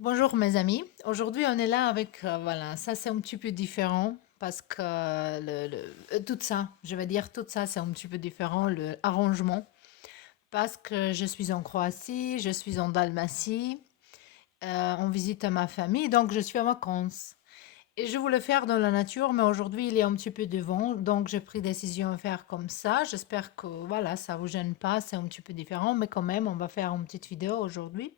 Bonjour mes amis. Aujourd'hui, on est là avec, voilà, ça c'est un petit peu différent parce que tout ça, je vais dire tout ça, c'est un petit peu différent, le arrangement, parce que je suis en Croatie, je suis en Dalmatie, on visite ma famille, donc je suis en vacances. Et je voulais faire dans la nature, mais aujourd'hui il y a un petit peu de vent, donc j'ai pris décision de faire comme ça. J'espère que voilà, ça vous gêne pas, c'est un petit peu différent, mais quand même, on va faire une petite vidéo aujourd'hui.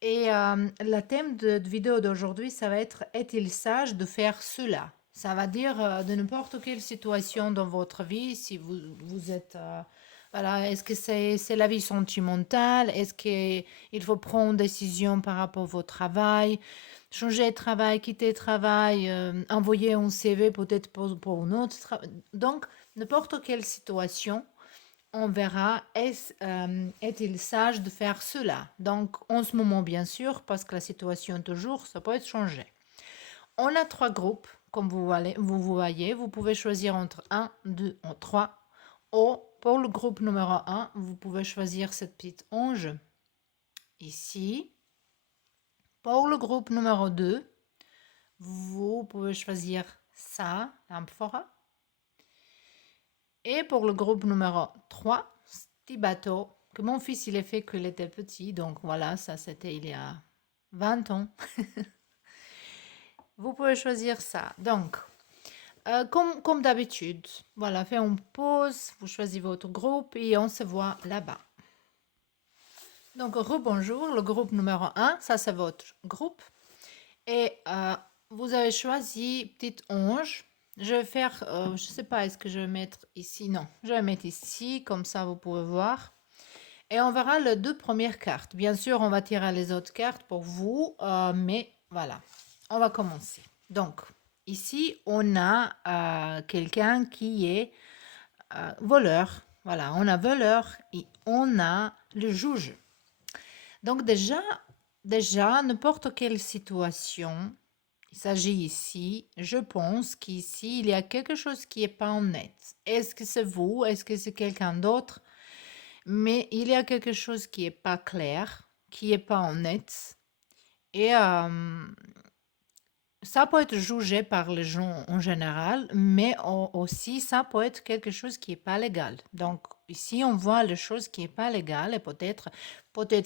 Et le thème de vidéo d'aujourd'hui, ça va être: est-il sage de faire cela? Ça va dire de n'importe quelle situation dans votre vie, si vous êtes, voilà, est-ce que c'est la vie sentimentale? Est-ce qu'il faut prendre une décision par rapport au travail? Changer de travail, quitter le travail, envoyer un CV peut-être pour un autre travail. Donc, n'importe quelle situation, on verra, est-il sage de faire cela? Donc, en ce moment, bien sûr, parce que la situation toujours, ça peut être changé. On a trois groupes, comme vous voyez. Vous pouvez choisir entre un, 2 ou 3. Ou pour le groupe numéro un, vous pouvez choisir cette petite ange ici. Pour le groupe numéro 2, vous pouvez choisir ça, l'amphora. Et pour le groupe numéro 3, petit bateau que mon fils il a fait qu'il était petit. Donc voilà, ça c'était il y a 20 ans. Vous pouvez choisir ça. Donc, comme d'habitude, voilà, faites une pause, vous choisissez votre groupe et on se voit là-bas. Donc, rebonjour, le groupe numéro un, ça c'est votre groupe. Et vous avez choisi petite ange. Je vais faire, je ne sais pas, est-ce que je vais mettre ici? Non, je vais mettre ici, comme ça vous pouvez voir. Et on verra les deux premières cartes. Bien sûr, on va tirer les autres cartes pour vous, mais voilà, on va commencer. Donc, ici, on a quelqu'un qui est voleur. Voilà, on a voleur et on a le juge. Donc déjà, n'importe quelle situation, il s'agit ici, je pense qu'ici, il y a quelque chose qui n'est pas honnête. Est-ce que c'est vous? Est-ce que c'est quelqu'un d'autre? Mais il y a quelque chose qui est pas clair, qui est pas honnête. Et ça peut être jugé par les gens en général, mais aussi ça peut être quelque chose qui est pas légal. Donc ici, on voit les choses qui est pas légales et peut-être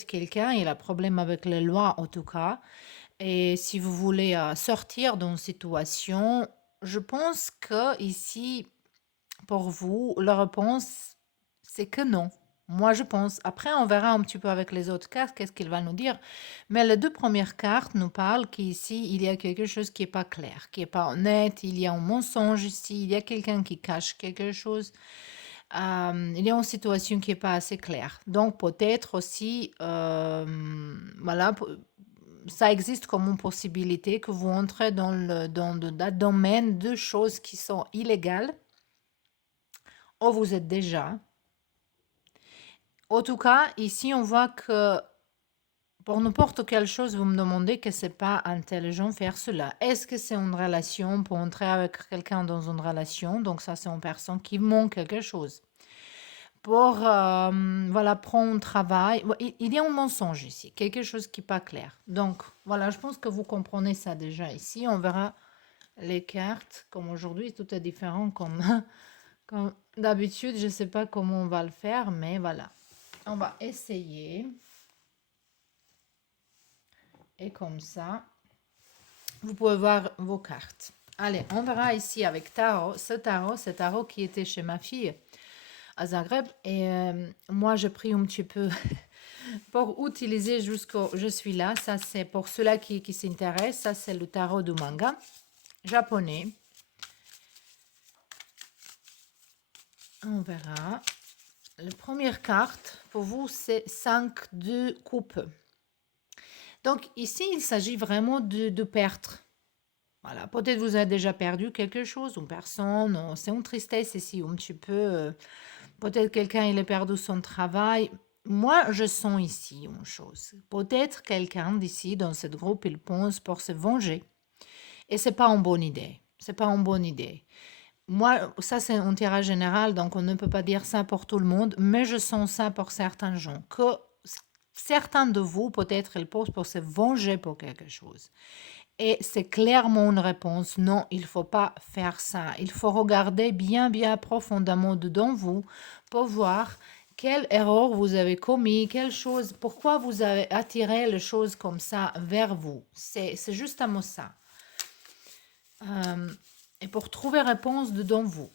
quelqu'un il a problème avec les lois en tout cas. Et si vous voulez sortir d'une situation, je pense que ici pour vous, la réponse, c'est que non. Moi, je pense. Après, on verra un petit peu avec les autres cartes, qu'est-ce qu'il va nous dire. Mais les deux premières cartes nous parlent qu'ici, il y a quelque chose qui n'est pas clair, qui n'est pas honnête. Il y a un mensonge ici. Il y a quelqu'un qui cache quelque chose. Il y a une situation qui n'est pas assez claire. Donc, peut-être aussi, voilà, ça existe comme une possibilité que vous entrez dans le domaine de choses qui sont illégales. Ou vous êtes déjà. En tout cas, ici, on voit que pour n'importe quelle chose, vous me demandez que c'est pas intelligent faire cela. Est-ce que c'est une relation pour entrer avec quelqu'un dans une relation? Donc ça, c'est une personne qui manque quelque chose. Pour, voilà, prendre un travail, il y a un mensonge ici, quelque chose qui n'est pas clair. Donc voilà, je pense que vous comprenez ça déjà ici. On verra les cartes, comme aujourd'hui, tout est différent comme, comme d'habitude. Je ne sais pas comment on va le faire, mais voilà. On va essayer. Et comme ça, vous pouvez voir vos cartes. Allez, on verra ici avec tarot. Ce tarot qui était chez ma fille à Zagreb. Et moi, j'ai pris un petit peu pour utiliser jusqu'au je suis là. Ça, c'est pour ceux-là qui s'intéressent. Ça, c'est le tarot du manga japonais. On verra. La première carte pour vous, c'est 5 de coupe. Donc ici, il s'agit vraiment de perdre. Voilà, peut-être vous avez déjà perdu quelque chose, une personne, c'est une tristesse ici, un petit peu. Peut-être quelqu'un il a perdu son travail. Moi, je sens ici une chose. Peut-être quelqu'un d'ici, dans ce groupe, il pense pour se venger. Et c'est pas une bonne idée. C'est pas une bonne idée. Moi, ça c'est un tirage général, donc on ne peut pas dire ça pour tout le monde, mais je sens ça pour certains gens. Que certains de vous, peut-être, ils posent pour se venger pour quelque chose. Et c'est clairement une réponse, non, il ne faut pas faire ça. Il faut regarder bien, bien profondément dedans vous pour voir quelle erreur vous avez commis, quelle chose, pourquoi vous avez attiré les choses comme ça vers vous. C'est justement ça. Et pour trouver réponse dedans vous,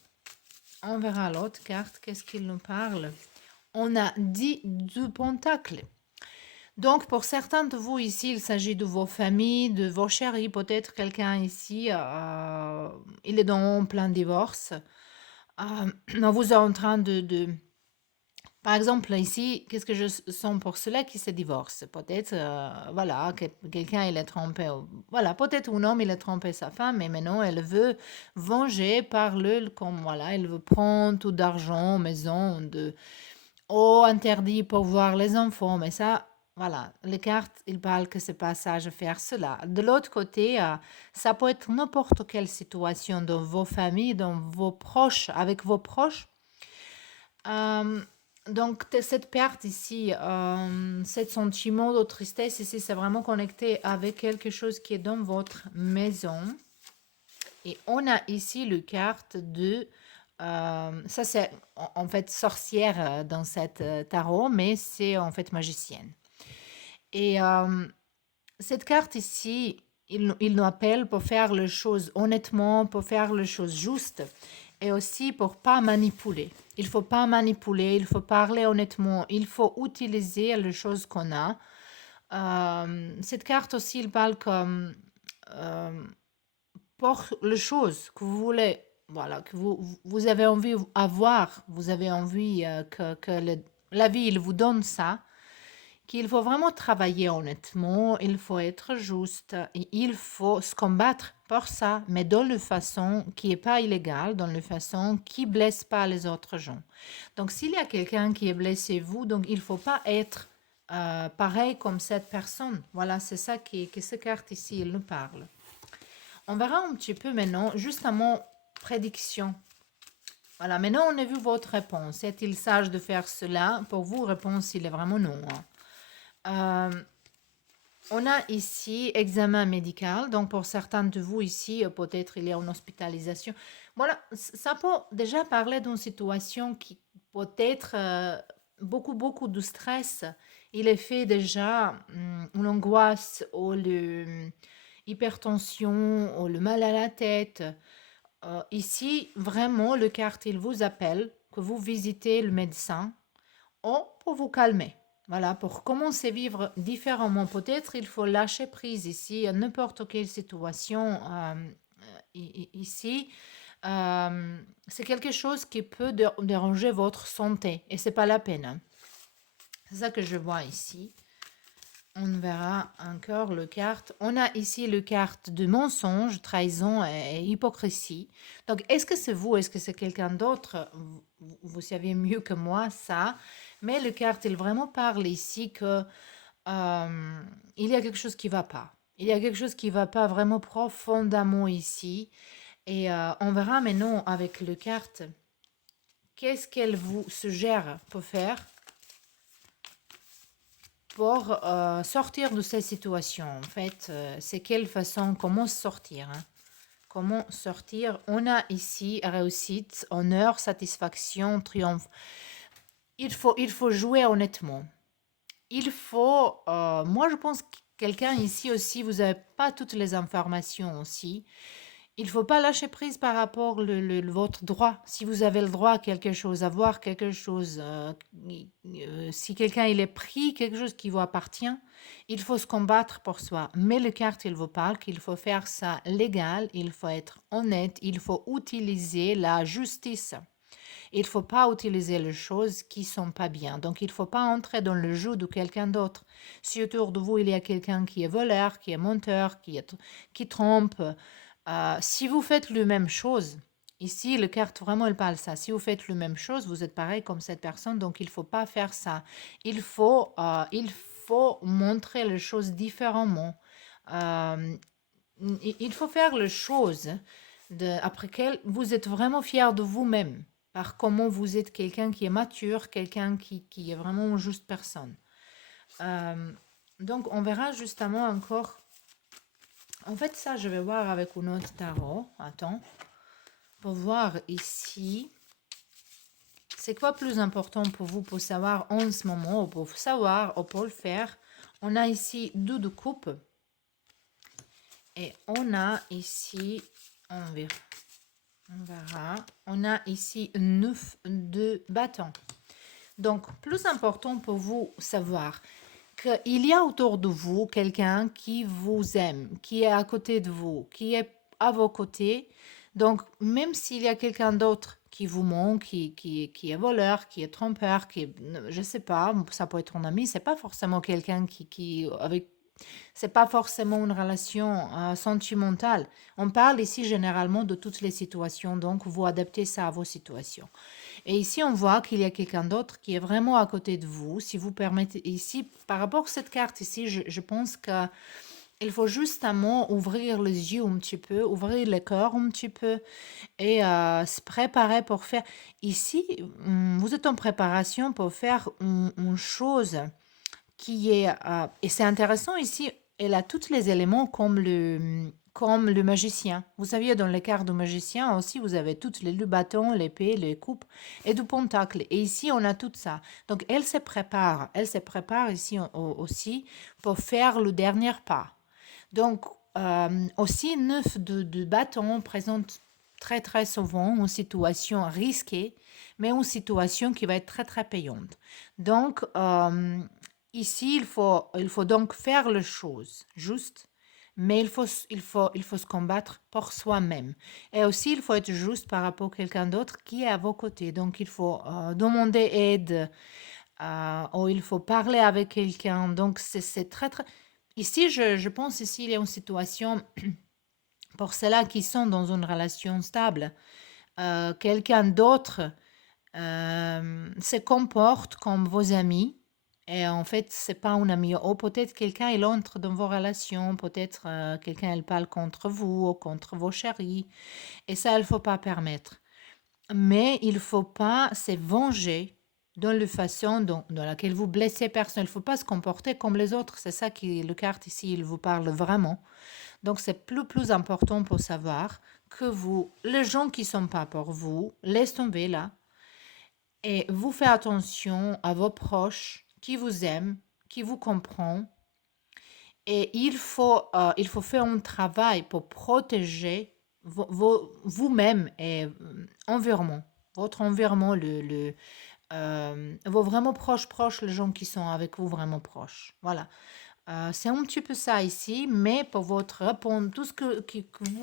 on verra l'autre carte, qu'est-ce qu'il nous parle. On a 10 de pentacles. Donc, pour certains de vous ici, il s'agit de vos familles, de vos chéris. Peut-être quelqu'un ici, il est dans plein divorce. Vous êtes en train Par exemple, ici, qu'est-ce que je sens pour cela qui se divorce? Peut-être, voilà, quelqu'un, il est trompé. Voilà, peut-être un homme, il a trompé sa femme, mais maintenant, elle veut venger par comme, voilà, elle veut prendre tout d'argent, maison, interdit pour voir les enfants, mais ça, voilà, les cartes, ils parlent que c'est pas sage de faire cela. De l'autre côté, ça peut être n'importe quelle situation dans vos familles, dans vos proches, avec vos proches. Euh, donc, cette perte ici, ce sentiment de tristesse ici, c'est vraiment connecté avec quelque chose qui est dans votre maison. Et on a ici le carte de... ça, c'est en fait sorcière dans cette tarot, mais c'est en fait magicienne. Et cette carte ici, il nous appelle pour faire les choses honnêtement, pour faire les choses justes et aussi pour pas manipuler. Il faut pas manipuler, il faut parler honnêtement, il faut utiliser les choses qu'on a. Cette carte aussi, il parle comme pour les choses que vous voulez, voilà, que vous avez envie d'avoir, vous avez envie que la vie, il vous donne ça, qu'il faut vraiment travailler honnêtement, il faut être juste, et il faut se combattre pour ça, mais dans une façon qui n'est pas illégale, dans une façon qui ne blesse pas les autres gens. Donc, s'il y a quelqu'un qui est blessé vous, donc il ne faut pas être pareil comme cette personne. Voilà, c'est ça que cette carte ici, il nous parle. On verra un petit peu maintenant, justement, prédiction. Voilà, maintenant on a vu votre réponse. Est-il sage de faire cela? Pour vous, réponse, il est vraiment non. On a ici examen médical. Donc, pour certains de vous ici, peut-être il y a une hospitalisation. Voilà, ça peut déjà parler d'une situation qui peut être beaucoup, beaucoup de stress. Il est fait déjà une angoisse ou l'hypertension ou le mal à la tête. Ici, vraiment, le carte, il vous appelle que vous visitez le médecin pour vous calmer. Voilà, pour commencer à vivre différemment. Peut-être il faut lâcher prise ici, à n'importe quelle situation ici. C'est quelque chose qui peut déranger votre santé et c'est pas la peine. Hein. C'est ça que je vois ici. On verra encore le carte. On a ici le carte de mensonge, trahison et hypocrisie. Donc, est-ce que c'est vous? Est-ce que c'est quelqu'un d'autre? Vous savez mieux que moi ça. Mais le carte, il vraiment parle ici que il y a quelque chose qui ne va pas. Il y a quelque chose qui ne va pas vraiment profondément ici. Et on verra maintenant avec le carte qu'est-ce qu'elle vous suggère pour faire pour sortir de cette situation. En fait, c'est quelle façon, comment sortir. Hein? Comment sortir? On a ici réussite, honneur, satisfaction, triomphe. Il faut jouer honnêtement. Il faut, moi je pense que quelqu'un ici aussi, vous n'avez pas toutes les informations aussi. Il ne faut pas lâcher prise par rapport votre droit. Si vous avez le droit à quelque chose, à voir quelque chose, si quelqu'un il est pris quelque chose qui vous appartient, il faut se combattre pour soi. Mais le carte, il vous parle qu'il faut faire ça légal, il faut être honnête, il faut utiliser la justice. Il ne faut pas utiliser les choses qui ne sont pas bien. Donc, il ne faut pas entrer dans le jeu de quelqu'un d'autre. Si autour de vous, il y a quelqu'un qui est voleur, qui est menteur, qui trompe, si vous faites la même chose, ici, le carte vraiment, elle parle ça. Si vous faites la même chose, vous êtes pareil comme cette personne, donc il ne faut pas faire ça. Il faut montrer les choses différemment. Il faut faire les choses après qu'elle vous êtes vraiment fier de vous-même, par comment vous êtes quelqu'un qui est mature, quelqu'un qui est vraiment une juste personne. Euh, donc, on verra justement encore. En fait, ça, je vais voir avec une autre tarot. Attends. Pour voir ici. C'est quoi plus important pour vous pour savoir en ce moment, ou pour savoir, ou pour le faire. On a ici 2 de coupe. Et on a ici, on verra, on a ici 9 de bâton. Donc, plus important pour vous savoir qu'il y a autour de vous quelqu'un qui vous aime, qui est à côté de vous, qui est à vos côtés. Donc, même s'il y a quelqu'un d'autre qui vous manque, qui est voleur, qui est trompeur, qui est, je sais pas, ça peut être un ami, c'est pas forcément quelqu'un avec, c'est pas forcément une relation sentimentale. On parle ici généralement de toutes les situations, donc vous adaptez ça à vos situations. Et ici, on voit qu'il y a quelqu'un d'autre qui est vraiment à côté de vous. Si vous permettez, ici, par rapport à cette carte ici, je pense qu'il faut justement ouvrir les yeux un petit peu, ouvrir le cœur un petit peu et se préparer pour faire. Ici, vous êtes en préparation pour faire une chose qui est, et c'est intéressant ici, elle a tous les éléments comme le magicien. Vous saviez, dans les cartes du magicien aussi, vous avez toutes le bâton, l'épée, les coupes et du pentacle. Et ici, on a tout ça. Donc, elle se prépare ici aussi pour faire le dernier pas. Donc, aussi, 9 de bâton présente très, très souvent une situation risquée, mais une situation qui va être très, très payante. Donc, ici, il faut donc faire les choses juste, mais il faut se combattre pour soi-même. Et aussi, il faut être juste par rapport à quelqu'un d'autre qui est à vos côtés. Donc, il faut demander aide, ou il faut parler avec quelqu'un. Donc, c'est très, très... Ici, je pense ici, il y a une situation pour ceux-là qui sont dans une relation stable. Quelqu'un d'autre se comporte comme vos amis. Et en fait, c'est pas un ami. Ou peut-être quelqu'un, il entre dans vos relations. Peut-être quelqu'un, il parle contre vous ou contre vos chéris. Et ça, il ne faut pas permettre. Mais il ne faut pas se venger dans la façon dans laquelle vous blessez personne. Il ne faut pas se comporter comme les autres. C'est ça qui, le carte ici, il vous parle vraiment. Donc, c'est plus important pour savoir que vous, les gens qui ne sont pas pour vous, laissez tomber là. Et vous faites attention à vos proches qui vous aiment, qui vous comprennent. Et il faut faire un travail pour protéger vous-même et environnement, votre environnement, vos vraiment proches, les gens qui sont avec vous vraiment proches. Voilà. C'est un petit peu ça ici, mais pour votre répondre, tout ce que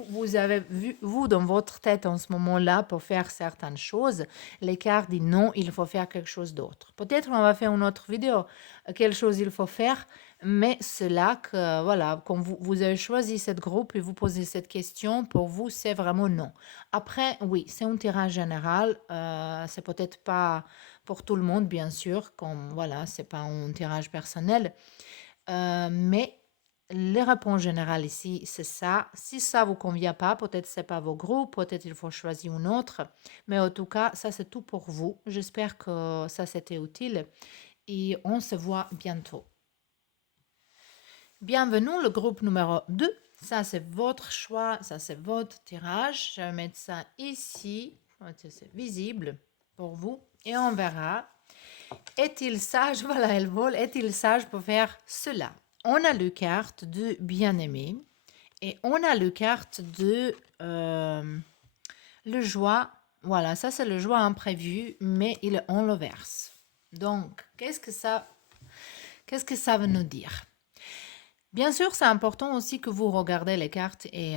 vous avez vu, vous, dans votre tête en ce moment-là, pour faire certaines choses, les cartes disent non, il faut faire quelque chose d'autre. Peut-être on va faire une autre vidéo, quelle chose il faut faire, mais c'est là que, voilà, quand vous avez choisi cette groupe et vous posez cette question, pour vous, c'est vraiment non. Après, oui, c'est un tirage général, c'est peut-être pas pour tout le monde, bien sûr, comme, voilà, c'est pas un tirage personnel. Mais les réponses générales ici, c'est ça. Si ça vous convient pas, peut-être c'est pas vos groupes, peut-être il faut choisir une autre. Mais en tout cas, ça c'est tout pour vous. J'espère que ça c'était utile et on se voit bientôt. Bienvenue, le groupe numéro 2. Ça c'est votre choix, ça c'est votre tirage. Je vais mettre ça ici, c'est visible pour vous et on verra. Est-il sage, voilà, elle vole, est-il sage pour faire cela? On a le carte de bien-aimé et on a le carte de le joie. Voilà, ça c'est le joie imprévu, mais il est en l'inverse. Donc, qu'est-ce que ça veut nous dire? Bien sûr, c'est important aussi que vous regardez les cartes et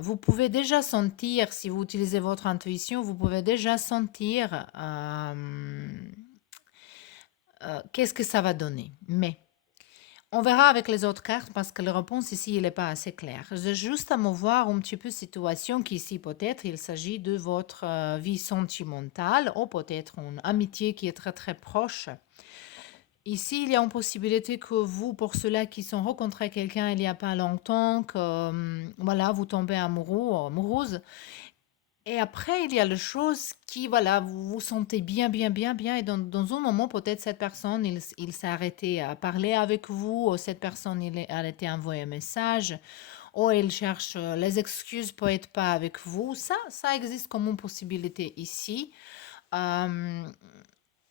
vous pouvez déjà sentir, si vous utilisez votre intuition, vous pouvez déjà sentir qu'est-ce que ça va donner. Mais on verra avec les autres cartes parce que la réponse ici, il n'est pas assez claire. J'ai juste à me voir un petit peu situation qu'ici, peut-être, il s'agit de votre vie sentimentale ou peut-être une amitié qui est très très proche. Ici, il y a une possibilité que vous, pour ceux-là qui sont rencontrés quelqu'un il n'y a pas longtemps, que voilà, vous tombez amoureux ou amoureuse. Et après, il y a les choses qui, voilà, vous vous sentez bien, bien, bien, bien. Et dans un moment, peut-être cette personne, il s'est arrêté à parler avec vous, ou cette personne, a été envoyé un message, ou il cherche les excuses pour être pas avec vous. Ça existe comme une possibilité ici. Euh,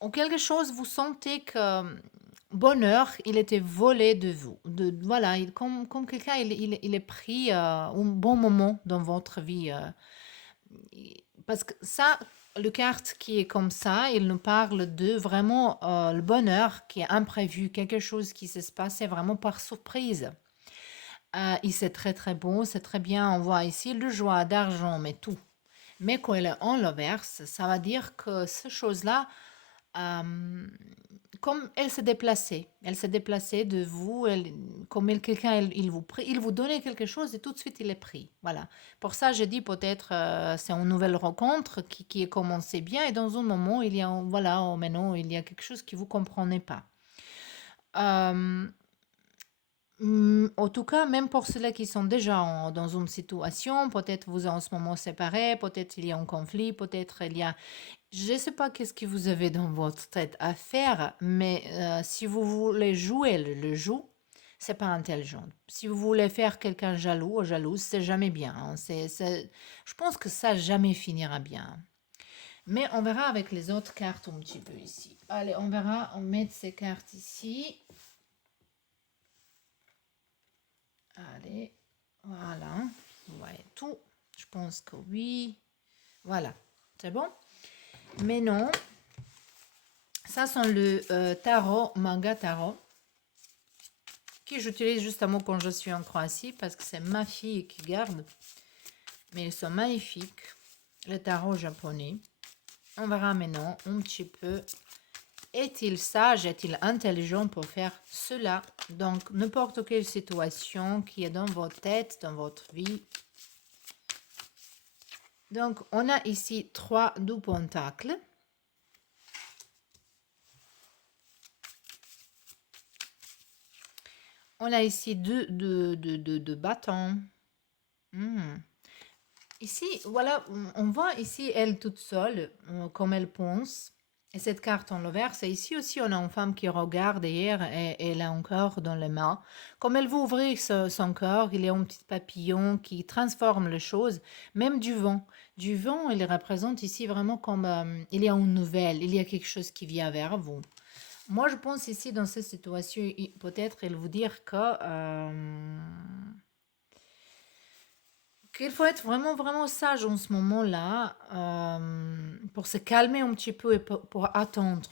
ou quelque chose, vous sentez que bonheur, il était volé de vous. Voilà, comme quelqu'un, il est pris un bon moment dans votre vie. Parce que ça, le carte qui est comme ça, il nous parle de vraiment le bonheur qui est imprévu, quelque chose qui se passe vraiment par surprise. Et c'est très très beau, c'est très bien. On voit ici le joie d'argent, mais tout. Mais quand elle est en l'inverse, ça veut dire que ces choses-là, euh, comme elle s'est déplacée de vous, comme quelqu'un, il vous donnait quelque chose et tout de suite il est pris. Voilà. Pour ça, je dis peut-être c'est une nouvelle rencontre qui est commencé bien et dans un moment, il y a, voilà, maintenant, il y a quelque chose que vous comprenez pas. Euh, En tout cas, même pour ceux-là qui sont déjà dans une situation, peut-être vous êtes en ce moment séparés, peut-être il y a un conflit, peut-être il y a... Je ne sais pas qu'est-ce que vous avez dans votre tête à faire, mais si vous voulez jouer le jeu, c'est pas intelligent. Si vous voulez faire quelqu'un jaloux ou jalouse, c'est jamais bien, hein. Je pense que ça jamais finira bien. Mais on verra avec les autres cartes un petit peu ici. Allez, on verra, on met ces cartes ici. Allez, voilà. Vous voyez tout. Je pense que oui. Voilà. C'est bon? Mais non. Ça, c'est le tarot, manga tarot, que j'utilise justement quand je suis en Croatie parce que c'est ma fille qui garde. Mais ils sont magnifiques. Le tarot japonais. On verra maintenant un petit peu. Est-il sage, est-il intelligent pour faire cela? Donc, n'importe quelle situation qui est dans votre tête, dans votre vie. Donc, on a ici 3 de pentacles. On a ici 2 de bâtons. Ici, voilà, on voit ici elle toute seule, comme elle pense. Et cette carte, on le verse. Et ici aussi, on a une femme qui regarde derrière et elle a un cœur dans les mains. Comme elle veut ouvrir son cœur, il y a un petit papillon qui transforme les choses, même du vent. Du vent, il représente ici vraiment comme il y a une nouvelle, il y a quelque chose qui vient vers vous. Moi, je pense ici, dans cette situation, peut-être elle vous dire que qu'il faut être vraiment, vraiment sage en ce moment-là pour se calmer un petit peu et pour attendre.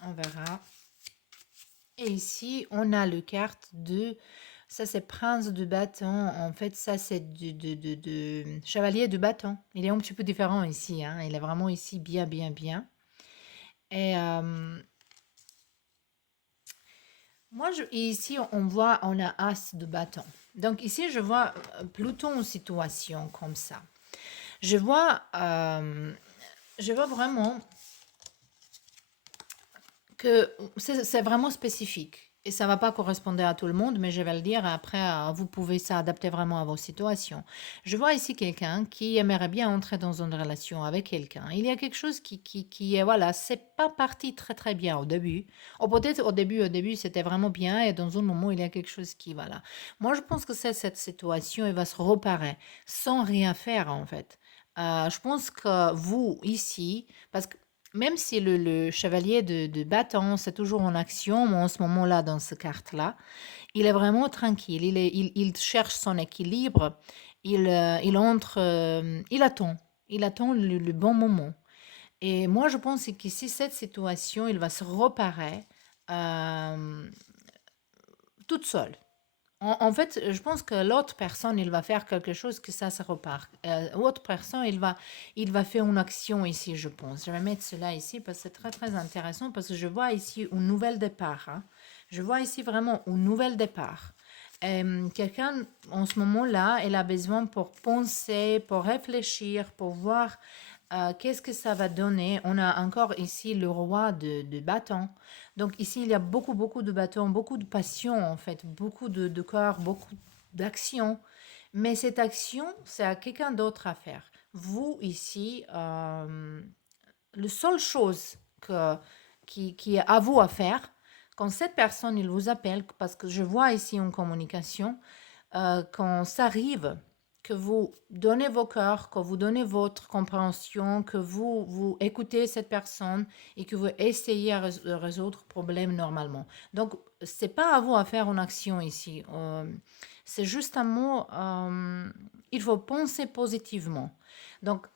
On verra. Et ici, on a le carte de... Ça, c'est prince de bâton. En fait, ça, c'est de chevalier de bâton. Il est un petit peu différent ici, hein. Il est vraiment ici bien, bien, bien. Et moi, ici, on voit, on a as de bâton. Donc ici, je vois plutôt une situation comme ça. Je vois, vraiment que c'est vraiment spécifique. Et ça ne va pas correspondre à tout le monde, mais je vais le dire après, vous pouvez s'adapter vraiment à vos situations. Je vois ici quelqu'un qui aimerait bien entrer dans une relation avec quelqu'un. Il y a quelque chose qui est, voilà, c'est pas parti très très bien au début. Ou peut-être au début, c'était vraiment bien et dans un moment, il y a quelque chose qui, voilà. Moi, je pense que c'est cette situation, elle va se reparer sans rien faire en fait. Je pense que vous, ici, parce que même si le chevalier de bâton, c'est toujours en action, mais en ce moment-là, dans cette carte-là, il est vraiment tranquille. Il cherche son équilibre. Il entre, il attend. Il attend le bon moment. Et moi, je pense qu'ici, cette situation, il va se reparer euh, toute seule. En fait, je pense que l'autre personne, il va faire quelque chose que ça se repart. L'autre personne, il va faire une action ici, je pense. Je vais mettre cela ici parce que c'est très, très intéressant parce que je vois ici un nouvel départ, hein. Je vois ici vraiment un nouvel départ. Quelqu'un, en ce moment-là, il a besoin pour penser, pour réfléchir, pour voir qu'est-ce que ça va donner. On a encore ici le roi de bâtons. Donc ici, il y a beaucoup, beaucoup de bâtons, beaucoup de passion en fait, beaucoup de corps, beaucoup d'action. Mais cette action, c'est à quelqu'un d'autre à faire. vous ici, la seule chose qui est à vous à faire, quand cette personne, il vous appelle, parce que je vois ici une communication, quand ça arrive, que vous donnez vos cœurs, que vous donnez votre compréhension, que vous écoutez cette personne et que vous essayez de résoudre le problème normalement. Donc, c'est pas à vous à faire une action ici. C'est juste un mot, il faut penser positivement. Donc,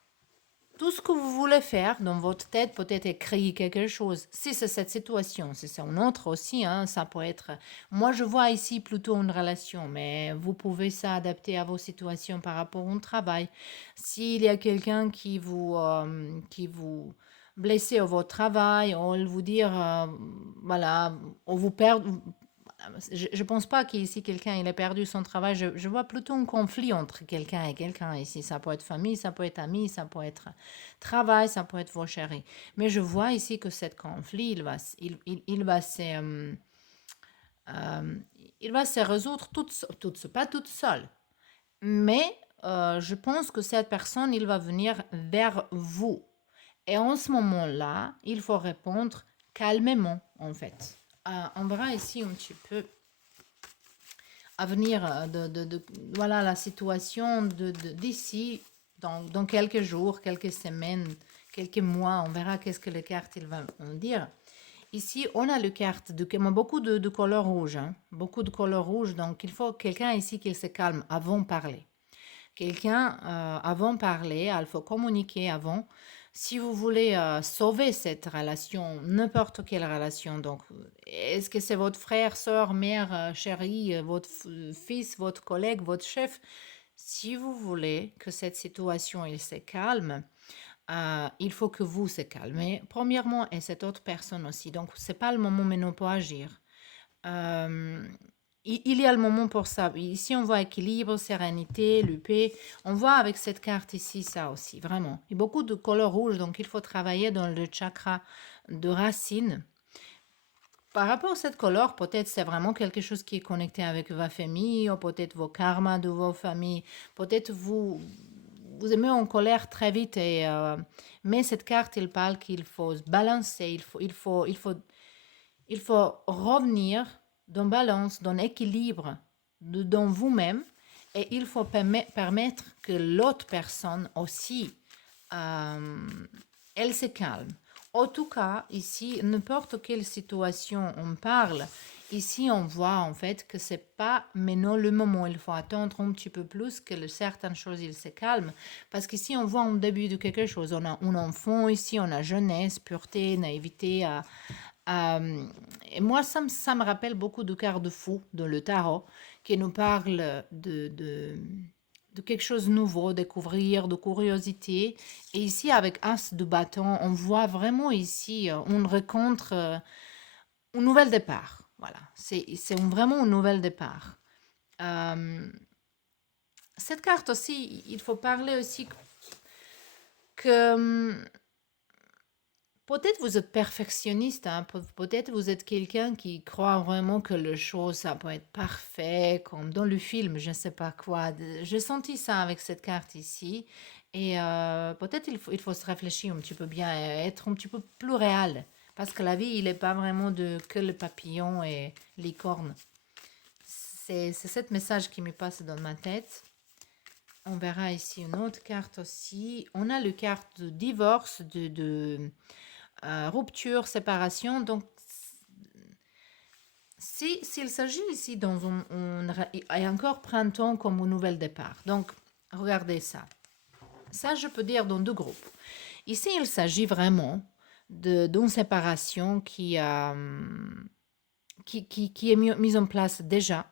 tout ce que vous voulez faire dans votre tête, peut-être écrire quelque chose. Si c'est cette situation, si c'est une autre aussi, hein, ça peut être. Moi, je vois ici plutôt une relation, mais vous pouvez ça adapter à vos situations par rapport au travail. S'il y a quelqu'un qui vous blessez au votre travail, on vous dire, voilà, on vous perd, je ne pense pas qu'ici quelqu'un il a perdu son travail. Je vois plutôt un conflit entre quelqu'un et quelqu'un ici. Ça peut être famille, ça peut être ami, ça peut être travail, ça peut être vos chéris. Mais je vois ici que ce conflit, il va se, euh, il va se résoudre pas toute seule. Mais je pense que cette personne, il va venir vers vous. Et en ce moment-là, il faut répondre calmement, en fait. On verra ici un petit peu à venir voilà, la situation d'ici, dans quelques jours, quelques semaines, quelques mois. On verra qu'est-ce que les cartes ils vont dire. Ici, on a le carte beaucoup de couleur rouge. Hein, beaucoup de couleur rouge. Donc, il faut quelqu'un ici qui se calme avant de parler. Quelqu'un, avant de parler, il faut communiquer avant. Si vous voulez sauver cette relation, n'importe quelle relation, donc est-ce que c'est votre frère, soeur, mère, chérie, votre fils, votre collègue, votre chef? Si vous voulez que cette situation il se calme, il faut que vous se calmez, premièrement, et cette autre personne aussi. Donc, c'est pas le moment maintenant pour agir. Euh, il y a le moment pour ça. Ici, on voit équilibre, sérénité, paix. On voit avec cette carte ici ça aussi, vraiment. Il y a beaucoup de couleurs rouges, donc il faut travailler dans le chakra de racine. Par rapport à cette couleur, peut-être c'est vraiment quelque chose qui est connecté avec vos familles, ou peut-être vos karmas de vos familles. Peut-être vous aimez en colère très vite, mais cette carte, il parle qu'il faut se balancer, il faut revenir dans balance, dans équilibre, dans vous-même, et il faut permettre que l'autre personne aussi, euh, elle se calme. En tout cas, ici, n'importe quelle situation on parle, ici on voit en fait que c'est pas maintenant le moment. Il faut attendre un petit peu plus que certaines choses il se calment. Parce qu'ici on voit un début de quelque chose. On a un enfant ici, on a jeunesse, pureté, naïveté, et moi, ça me rappelle beaucoup de cartes de fou dans le tarot, qui nous parle de quelque chose de nouveau, découvrir, de curiosité. Et ici, avec As de bâton, on voit vraiment ici une rencontre, un nouvel départ. Voilà, c'est vraiment un nouvel départ. Euh, cette carte aussi, il faut parler aussi que peut-être vous êtes perfectionniste, hein, peut-être vous êtes quelqu'un qui croit vraiment que le show, ça peut être parfait, comme dans le film, je ne sais pas quoi. J'ai senti ça avec cette carte ici. Et peut-être il faut se réfléchir un petit peu bien, et être un petit peu plus réel. Parce que la vie, il n'est pas vraiment que le papillon et les cornes. C'est ce message qui me passe dans ma tête. On verra ici une autre carte aussi. On a le carte de divorce, rupture, séparation. Donc, s'il s'agit ici et encore printemps comme un nouvel départ. Donc, regardez ça. Ça, je peux dire dans deux groupes. Ici, il s'agit vraiment d'une séparation qui est mise en place déjà.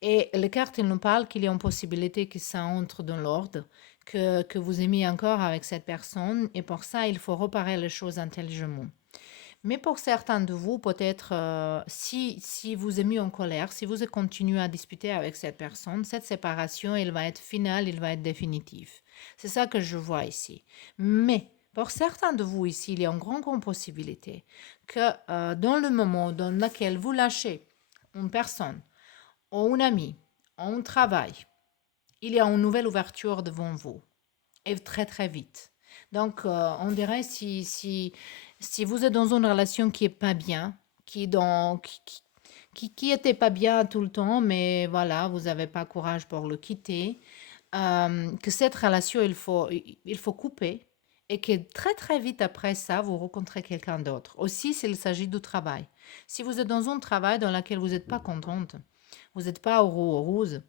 Et les cartes, elles nous parlent qu'il y a une possibilité que ça entre dans l'ordre, que vous aimez encore avec cette personne. Et pour ça, il faut reparer les choses intelligemment. Mais pour certains de vous, peut-être, si vous êtes mis en colère, si vous continuez à discuter avec cette personne, cette séparation, elle va être finale, elle va être définitive. C'est ça que je vois ici. Mais pour certains de vous ici, il y a une grande possibilité que dans le moment dans lequel vous lâchez une personne, ou un ami, ou un travail, il y a une nouvelle ouverture devant vous. et très très vite. Donc, on dirait si vous êtes dans une relation qui est pas bien, qui était pas bien tout le temps, mais voilà, vous n'avez pas courage pour le quitter, que cette relation, il faut couper et que très très vite après ça, vous rencontrez quelqu'un d'autre. Aussi, s'il s'agit du travail. Si vous êtes dans un travail dans lequel vous n'êtes pas contente, vous n'êtes pas heureuse,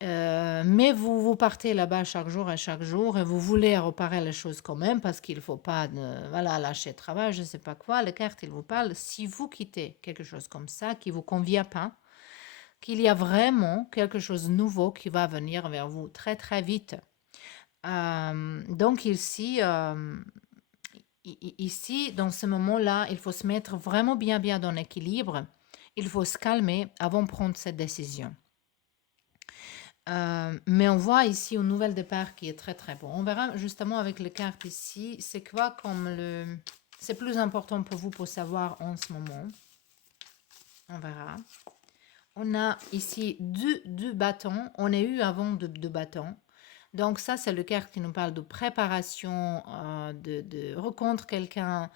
mais vous partez là-bas chaque jour et vous voulez réparer les choses quand même parce qu'il ne faut pas voilà, lâcher le travail, je ne sais pas quoi. Les cartes, ils vous parlent. Si vous quittez quelque chose comme ça qui ne vous convient pas, qu'il y a vraiment quelque chose de nouveau qui va venir vers vous très très vite. Donc ici, dans ce moment-là, il faut se mettre vraiment bien bien dans l'équilibre. Il faut se calmer avant de prendre cette décision. Mais on voit ici un nouvel départ qui est très très bon. On verra justement avec les cartes ici, c'est quoi comme c'est plus important pour vous pour savoir en ce moment. On verra. On a ici deux bâtons. On a eu avant deux bâtons. Donc ça, c'est le carte qui nous parle de préparation, de rencontre quelqu'un,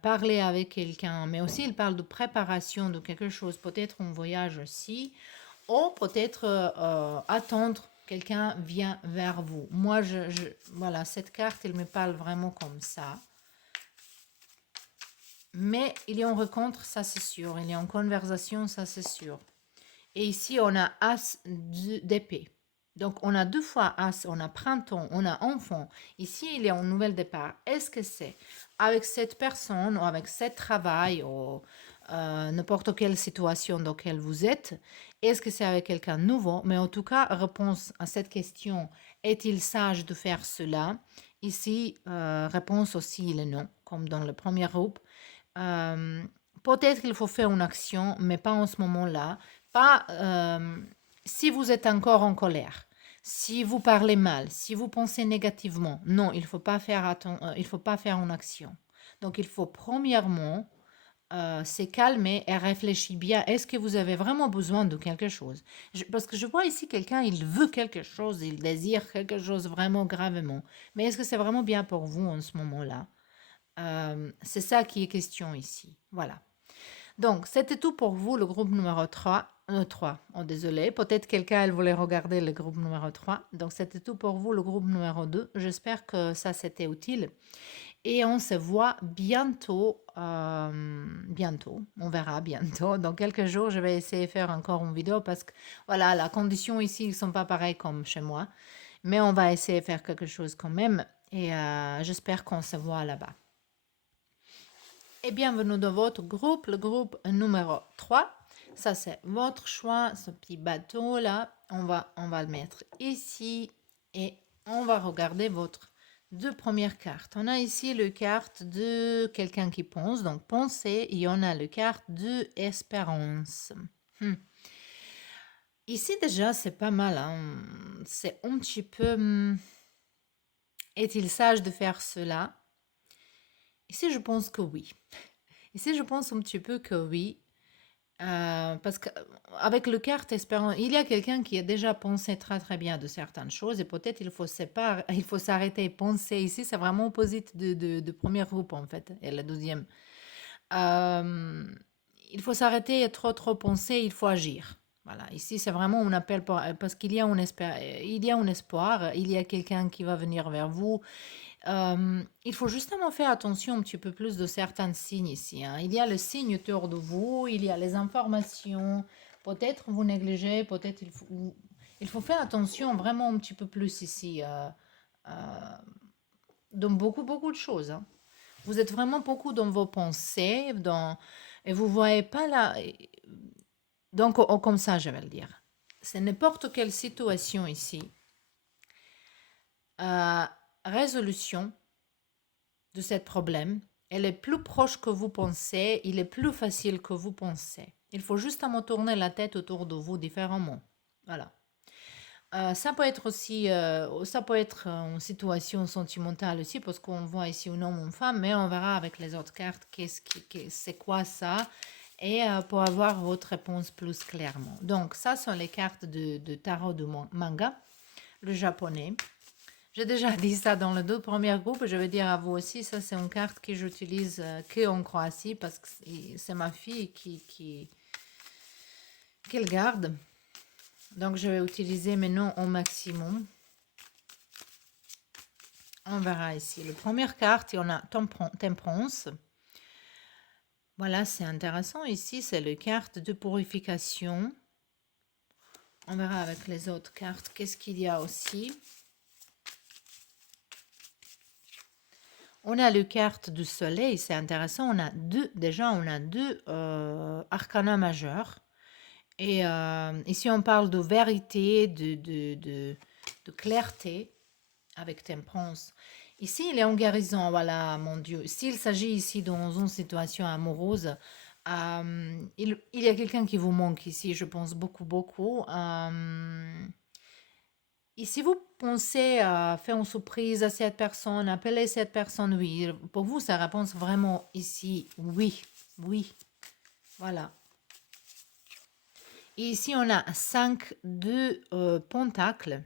parler avec quelqu'un. Mais aussi, il parle de préparation de quelque chose. Peut-être un voyage aussi. Ou peut-être attendre quelqu'un vient vers vous. Moi, voilà, cette carte, elle me parle vraiment comme ça. Mais il y a une rencontre, ça c'est sûr. Il y a une conversation, ça c'est sûr. Et ici, on a As d'épée. Donc, on a deux fois As, on a printemps, on a enfant. Ici, il y a un nouvel départ. Est-ce que c'est avec cette personne ou avec ce travail ou n'importe quelle situation dans laquelle vous êtes? Est-ce que c'est avec quelqu'un de nouveau? Mais en tout cas, réponse à cette question, est-il sage de faire cela? Ici, réponse aussi, il est non, comme dans le premier groupe. Euh, Peut-être qu'il faut faire une action, mais pas en ce moment-là. Pas si vous êtes encore en colère, si vous parlez mal, si vous pensez négativement. Non, il faut pas faire il faut pas faire une action. Donc il faut premièrement se calmer et réfléchir bien. Est-ce que vous avez vraiment besoin de quelque chose? Parce que je vois ici quelqu'un, il veut quelque chose, il désire quelque chose vraiment gravement. Mais est-ce que c'est vraiment bien pour vous en ce moment-là? C'est ça qui est question ici. Voilà. Donc, c'était tout pour vous, le groupe numéro 3. 3. Oh, désolé, peut-être quelqu'un elle voulait regarder le groupe numéro 3. Donc, c'était tout pour vous, le groupe numéro 2. J'espère que ça, c'était utile. Et on se voit bientôt. Bientôt, on verra bientôt. Dans quelques jours, je vais essayer de faire encore une vidéo parce que, voilà, la condition ici, ils ne sont pas pareils comme chez moi. Mais on va essayer de faire quelque chose quand même. Et j'espère qu'on se voit là-bas. Et bienvenue dans votre groupe, le groupe numéro 3. Ça, c'est votre choix, ce petit bateau-là. On va le mettre ici et on va regarder votre deux premières cartes. On a ici le carte de quelqu'un qui pense, donc penser, et on a le carte de espérance. Ici, déjà, c'est pas mal. Hein. C'est un petit peu... est-il sage de faire cela? Ici, je pense que oui. Ici, je pense un petit peu que oui. Parce qu'avec le carte espérant, il y a quelqu'un qui a déjà pensé très très bien de certaines choses et peut-être il faut s'arrêter et penser. Ici, c'est vraiment opposite de premier groupe en fait, et la deuxième. Euh, il faut s'arrêter et trop penser, il faut agir. Voilà, ici c'est vraiment un appel parce qu'il y a il y a un espoir, il y a quelqu'un qui va venir vers vous. Il faut justement faire attention un petit peu plus de certains signes ici. Hein. Il y a le signe autour de vous, il y a les informations. Peut-être vous négligez, peut-être il faut faire attention vraiment un petit peu plus ici. Dans beaucoup de choses. Hein. Vous êtes vraiment beaucoup dans vos pensées, et vous voyez pas là. Donc, comme ça, je vais le dire. C'est n'importe quelle situation ici. Résolution de ce problème, elle est plus proche que vous pensez, il est plus facile que vous pensez. Il faut justement tourner la tête autour de vous différemment. Voilà. Ça peut être aussi, ça peut être une situation sentimentale aussi, parce qu'on voit ici un homme ou une femme, mais on verra avec les autres cartes c'est quoi ça, et pour avoir votre réponse plus clairement. Donc, ça sont les cartes de tarot de manga, le japonais. J'ai déjà dit ça dans les deux premiers groupes, je vais dire à vous aussi, ça c'est une carte que j'utilise que en Croatie parce que c'est ma fille qui le garde. Donc je vais utiliser maintenant au maximum. On verra ici. La première carte, on a Temperance. Voilà, c'est intéressant ici, c'est la carte de purification. On verra avec les autres cartes qu'est-ce qu'il y a aussi. On a le carte du soleil, c'est intéressant. On a deux arcana majeurs. Et ici, on parle de vérité, de clarté avec Temperance. Ici, il est en guérison, voilà, mon Dieu. S'il s'agit ici dans une situation amoureuse, il y a quelqu'un qui vous manque ici, je pense beaucoup, beaucoup. Et si vous pensez à faire une surprise à cette personne, appeler cette personne, oui, pour vous, sa réponse vraiment ici, oui, oui, voilà. Et ici, on a 5 de pentacles.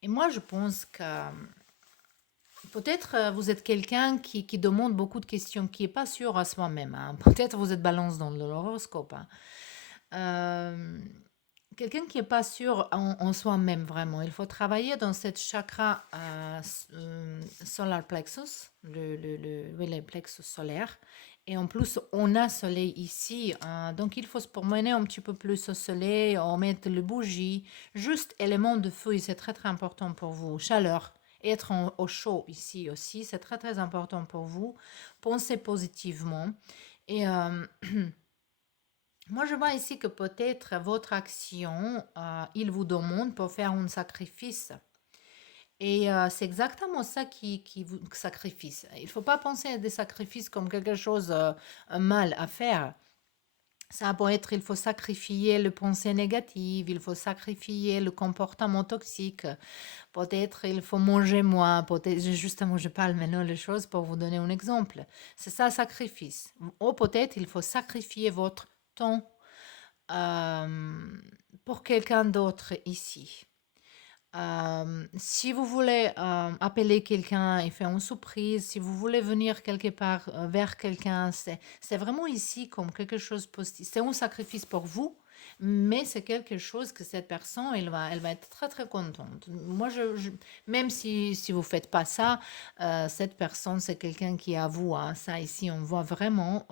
Et moi, je pense que peut-être vous êtes quelqu'un qui demande beaucoup de questions, qui n'est pas sûr à soi-même, hein. Peut-être vous êtes balance dans l'horoscope, hein. Euh, Quelqu'un qui n'est pas sûr en soi-même vraiment. Il faut travailler dans cette chakra solar plexus, oui, le plexus solaire. Et en plus, on a soleil ici. Donc, il faut se promener un petit peu plus au soleil, on met le bougie. Juste élément de feu, c'est très, très important pour vous. Chaleur. Être au chaud ici aussi, c'est très, très important pour vous. Pensez positivement. Et moi, je vois ici que peut-être votre action, il vous demande pour faire un sacrifice. Et c'est exactement ça qui vous sacrifice. Il ne faut pas penser à des sacrifices comme quelque chose mal à faire. Ça peut être, il faut sacrifier le pensée négative, il faut sacrifier le comportement toxique. Peut-être il faut manger moins. Peut-être, justement, je parle maintenant les choses pour vous donner un exemple. C'est ça, sacrifice. Ou peut-être il faut sacrifier votre temps pour quelqu'un d'autre ici. Si vous voulez appeler quelqu'un et faire une surprise, si vous voulez venir quelque part vers quelqu'un, c'est vraiment ici comme quelque chose de positif. C'est un sacrifice pour vous, mais c'est quelque chose que cette personne, elle va être très très contente. Moi, même si vous ne faites pas ça, cette personne, c'est quelqu'un qui est à vous, hein. Ça ici, on voit vraiment.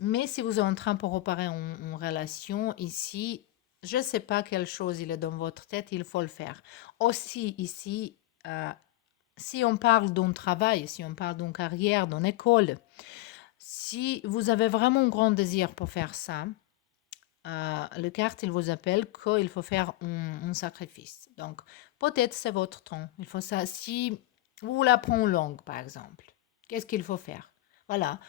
Mais si vous êtes en train pour réparer une relation ici, je ne sais pas quelle chose il est dans votre tête, il faut le faire. Aussi ici, si on parle d'un travail, si on parle d'une carrière, d'une école, si vous avez vraiment un grand désir pour faire ça, le carte, il vous appelle qu'il faut faire un sacrifice. Donc, peut-être c'est votre temps. Il faut ça. Si vous l'apprendre une langue, par exemple, qu'est-ce qu'il faut faire? Voilà.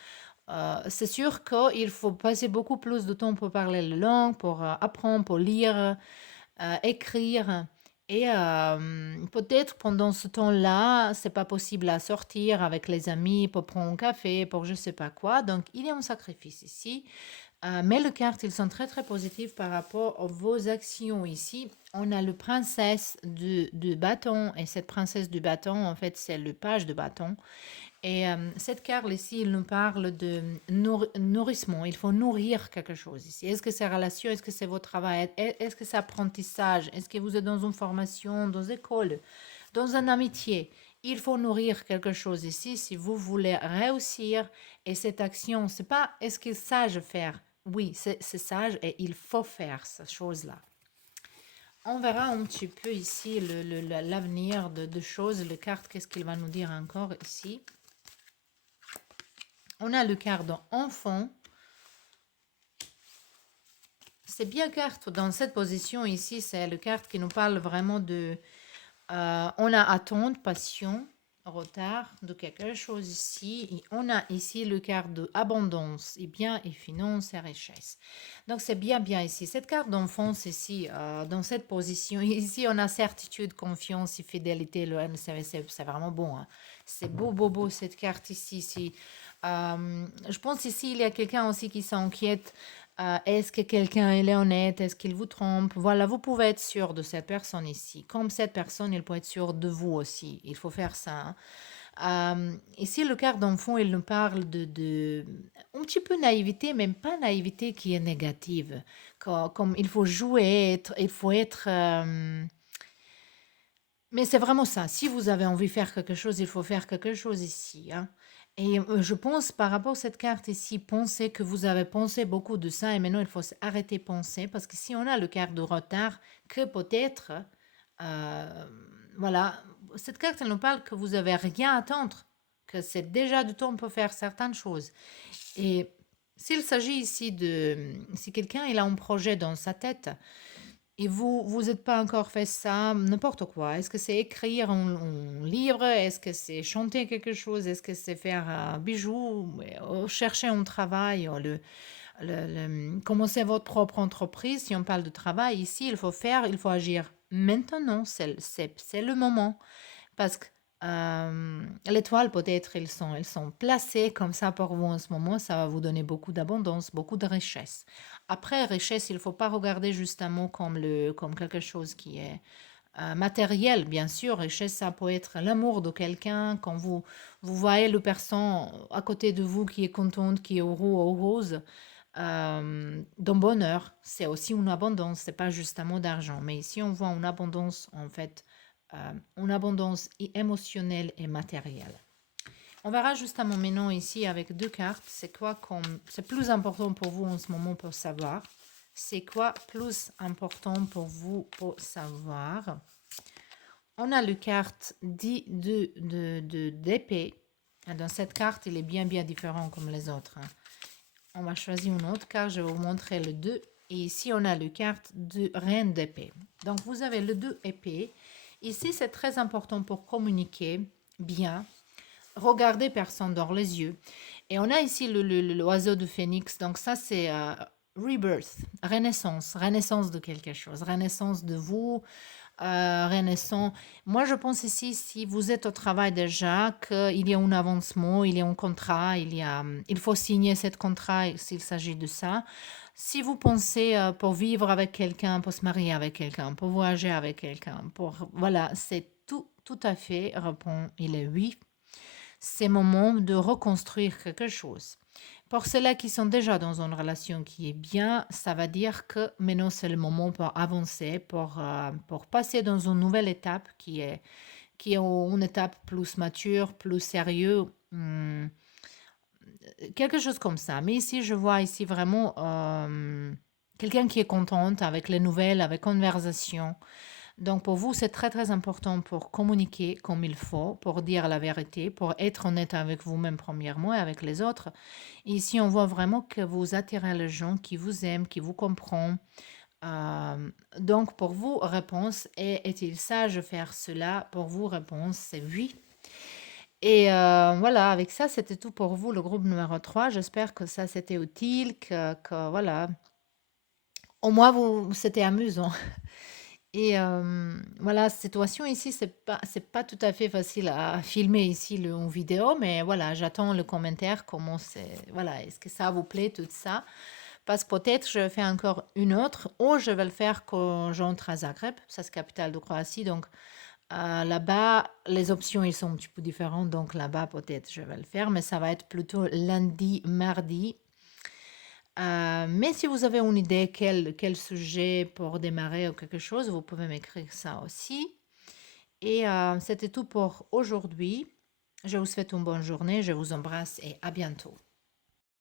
C'est sûr qu'il faut passer beaucoup plus de temps pour parler la langue, pour apprendre, pour lire, écrire. Et peut-être pendant ce temps-là, c'est pas possible à sortir avec les amis pour prendre un café, pour je sais pas quoi. Donc, il y a un sacrifice ici. Mais les cartes, ils sont très très positifs par rapport à vos actions ici. On a le princesse de bâton et cette princesse du bâton, en fait, c'est le page de bâton. Et cette carte ici, il nous parle de nourrissement. Il faut nourrir quelque chose ici. Est-ce que c'est relation? Est-ce que c'est votre travail? Est-ce que c'est apprentissage? Est-ce que vous êtes dans une formation, dans une école, dans une amitié? Il faut nourrir quelque chose ici si vous voulez réussir. Et cette action, c'est pas est-ce qu'il sage faire? Oui, c'est sage et il faut faire cette chose-là. On verra un petit peu ici l'avenir de choses. Le carte, qu'est-ce qu'il va nous dire encore ici? On a le carte enfant. C'est bien carte dans cette position ici. C'est le carte qui nous parle vraiment de... on a attente, passion, retard de quelque chose ici. Et on a ici le carte de abondance et bien et finance et richesse. Donc c'est bien bien ici. Cette carte d'enfance ici, dans cette position, ici on a certitude, confiance et fidélité. C'est vraiment bon, hein. C'est beau, beau, beau cette carte ici. Je pense ici il y a quelqu'un aussi qui s'inquiète Est-ce que quelqu'un il est honnête? Est-ce qu'il vous trompe? Voilà, vous pouvez être sûr de cette personne ici. Comme cette personne, il peut être sûr de vous aussi. Il faut faire ça, hein. Ici, le quart d'enfant, il nous parle de un petit peu naïveté, même pas naïveté qui est négative. Comme il faut jouer, il faut être... mais c'est vraiment ça. Si vous avez envie de faire quelque chose, il faut faire quelque chose ici, hein. Et je pense, par rapport à cette carte ici, pensez que vous avez pensé beaucoup de ça et maintenant il faut arrêter de penser parce que si on a le quart de retard, que peut-être, euh, voilà, cette carte elle nous parle que vous avez rien à attendre, que c'est déjà du temps pour faire certaines choses. Et s'il s'agit ici si quelqu'un il a un projet dans sa tête, et vous n'êtes pas encore fait ça, n'importe quoi. Est-ce que c'est écrire un livre? Est-ce que c'est chanter quelque chose? Est-ce que c'est faire un bijou? Chercher un travail? Commencer votre propre entreprise? Si on parle de travail, ici, il faut agir maintenant. C'est le moment. Parce que l'étoile, peut-être, elles sont placées comme ça pour vous en ce moment. Ça va vous donner beaucoup d'abondance, beaucoup de richesse. Après, richesse, il ne faut pas regarder justement comme quelque chose qui est matériel. Bien sûr, richesse, ça peut être l'amour de quelqu'un. Quand vous voyez le personne à côté de vous qui est contente, qui est heureux ou heureuse, dans bonheur, c'est aussi une abondance. C'est pas juste un mot d'argent. Mais ici, on voit une abondance, en fait, une abondance émotionnelle et matérielle. On verra justement maintenant ici avec deux cartes. C'est quoi comme c'est plus important pour vous en ce moment pour savoir. C'est quoi plus important pour vous pour savoir. On a le carte 10 d'épée. Dans cette carte, il est bien différent comme les autres, hein. On va choisir une autre carte. Je vais vous montrer le 2. Et ici, on a le carte de reine d'épée. Donc, vous avez le 2 épée. Ici, c'est très important pour communiquer bien. Regardez personne dans les yeux. Et on a ici l'oiseau de phénix. Donc ça, c'est rebirth, renaissance de quelque chose, renaissance de vous, renaissance. Moi, je pense ici, si vous êtes au travail déjà, qu'il y a un avancement, il y a un contrat, il faut signer ce contrat s'il s'agit de ça. Si vous pensez pour vivre avec quelqu'un, pour se marier avec quelqu'un, pour voyager avec quelqu'un, voilà, c'est tout à fait, répond, il est oui. C'est le moment de reconstruire quelque chose. Pour ceux-là qui sont déjà dans une relation qui est bien, ça va dire que maintenant c'est le moment pour avancer, pour passer dans une nouvelle étape qui est une étape plus mature, plus sérieuse, quelque chose comme ça. Mais ici, je vois ici vraiment quelqu'un qui est contente avec les nouvelles, avec conversation. Donc pour vous, c'est très très important pour communiquer comme il faut, pour dire la vérité, pour être honnête avec vous-même premièrement et avec les autres. Et ici, on voit vraiment que vous attirez les gens qui vous aiment, qui vous comprennent. Donc pour vous, réponse est-il sage de faire cela? Pour vous, réponse c'est oui. Et voilà, avec ça, c'était tout pour vous, le groupe numéro 3. J'espère que ça c'était utile, voilà, au moins c'était amusant. Et voilà, cette situation ici, c'est pas tout à fait facile à filmer ici en vidéo, mais voilà, j'attends le commentaire, comment c'est, voilà, est-ce que ça vous plaît, tout ça? Parce que peut-être je vais faire encore une autre, ou je vais le faire quand j'entre à Zagreb, ça c'est capitale de Croatie, donc là-bas, les options, ils sont un petit peu différentes, donc là-bas, peut-être je vais le faire, mais ça va être plutôt lundi, mardi. Mais si vous avez une idée, quel sujet pour démarrer ou quelque chose, vous pouvez m'écrire ça aussi. Et c'était tout pour aujourd'hui. Je vous souhaite une bonne journée, je vous embrasse et à bientôt.